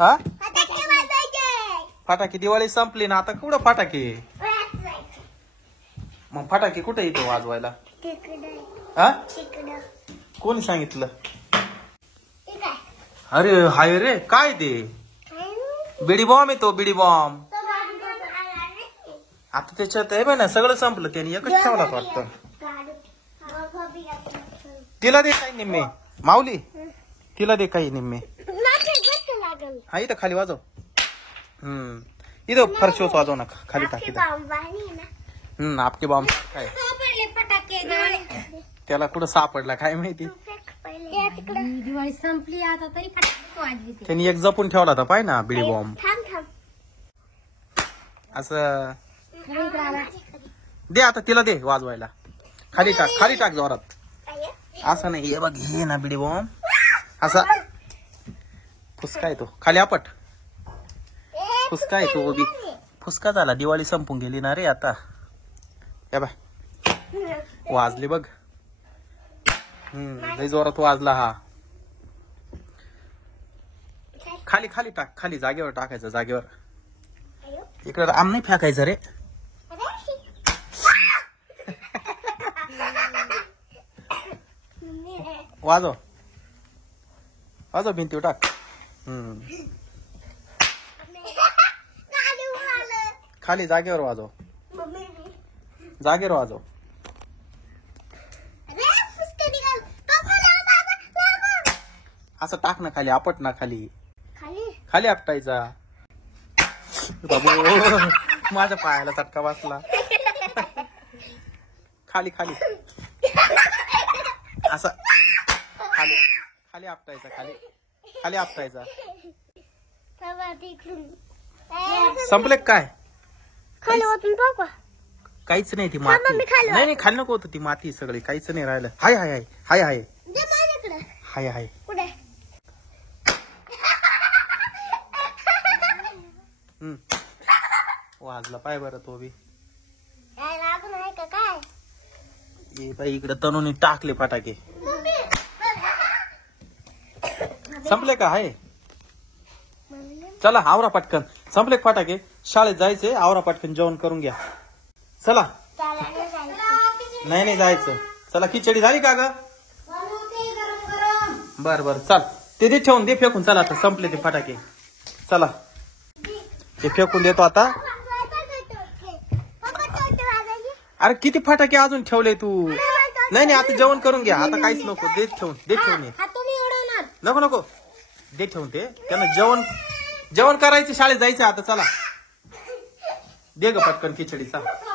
हा फटाके दिवाळी संपली ना आता कुठं फटाके मग फटाके कुठे येतो वाजवायला हा कोणी सांगितलं अरे हाय रे काय ते बिडी बॉम्ब येतो बिडी बॉम्ब आता त्याच्यात आहे ना सगळं संपलं त्याने एकच ठेवला वाटतं तिला दे काही निम्मे माऊली तिला दे काही निम्मे हा इथं खाली वाजव इथं फरशीवर वाजव ना खाली टाकी आपके बॉम्ब काय त्याला कुठं सापडला काय माहिती दिवाळी संपली आता तरी त्यांनी एक जपून ठेवला होता पाय ना बिडी बॉम्ब असं दे आता तिला दे वाजवायला खाली टाक जोरात असं नाही हे बघ हे ना बिडी बॉम्ब असा फुसका येतो खाली आपट फुसका येतो उभी फुसका झाला दिवाळी संपून गेली ना रे आता या बाय वाजले बघ लय जोरात वाजला हा खाली टाक खाली जागेवर टाकायचं जागेवर इकडे आम नाही फेकायचं रे वाजव भिंतीवर टाक खाली जागेवर वाजव असं टाक ना खाली आपट ना खाली आपटायचा बाबू माझ्या पायाला चटका बसला खाली असं खाली आपटायचा खाली आपटायचा संपले काय काहीच नाही ती माती नाही खाली नको होत ती माती सगळी काहीच नाही राहिलं हाय वाजला पाय बरं तो बी ये बाई इकडे तनुनी टाकले फटाके संपले का हाय चला आवरा पटकन संपले फटाके शाळेत जायचे आवरा पटकन जेवण करून घ्या चला नाही जायचं चला खिचडी झाली का ग बर चल ते दे ठेवून दे फेकून चला आता संपले ते फटाके चला ते फेकून देतो आता अरे किती फटाके अजून ठेवले तू नाही आता जेवण करून घ्या आता काहीच नको दे ठेवून नको दे ठेवून ते त्यांना जेवण करायचे शाळेत जायचं आता चला दे ग पटकन खिचडी चला